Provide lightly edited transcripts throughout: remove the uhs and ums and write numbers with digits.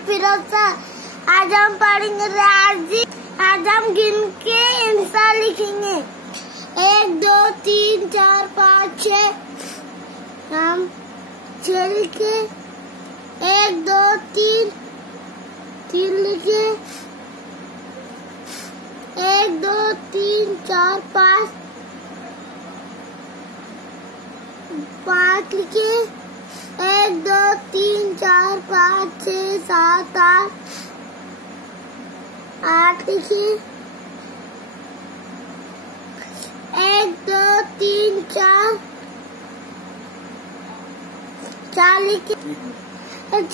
फीरोज। आज हम पढ़ेंगे रियाज़ी। आज हम गिन के इंसान लिखेंगे 1 2 3 4 5 6। हम 6 लिखे, 1 2 3 लिखे, 1 2 3 4 5 लिखे, 1 2 3 4 5 6 7 8 लिखे, 1 2 3 4 लिखे।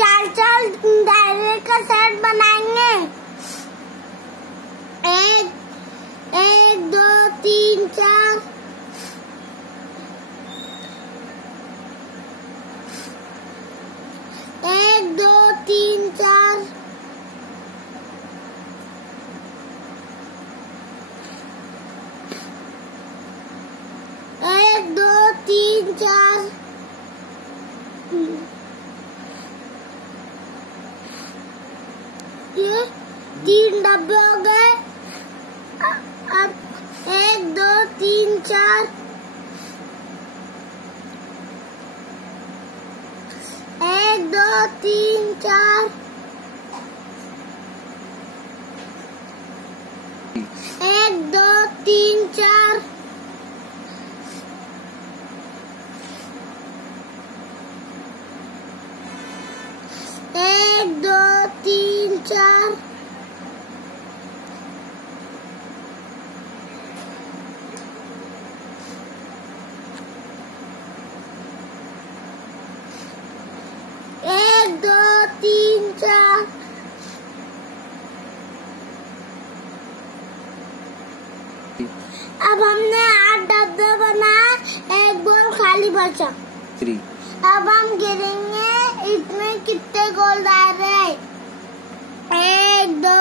4 दायरे का सेट बनाएंगे। 1 2 3 4 1 2 3 4 1 2 3 4 ये 3 डब्बे हो गए। अब 1 2 3 4 1 2 3 4 1 2 3 4 1 2 3 4 1 2 3 4 अब हमने 8 डब्बे बनाए, एक गोल खाली बचा। अब हम गिनेंगे इसमें कितने गोल दायरे हैं। 1 2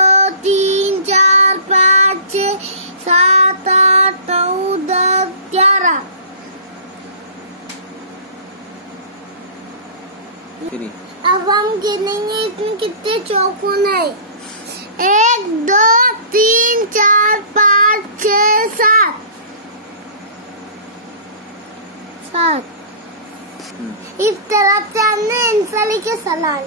3 4 5 6 7 8 9 10 11। अब हम गिनेंगे इसमें कितने चौकोन है। 1 2 3 4 5 6 7। इस तरफ से हमने इंसान के सलाह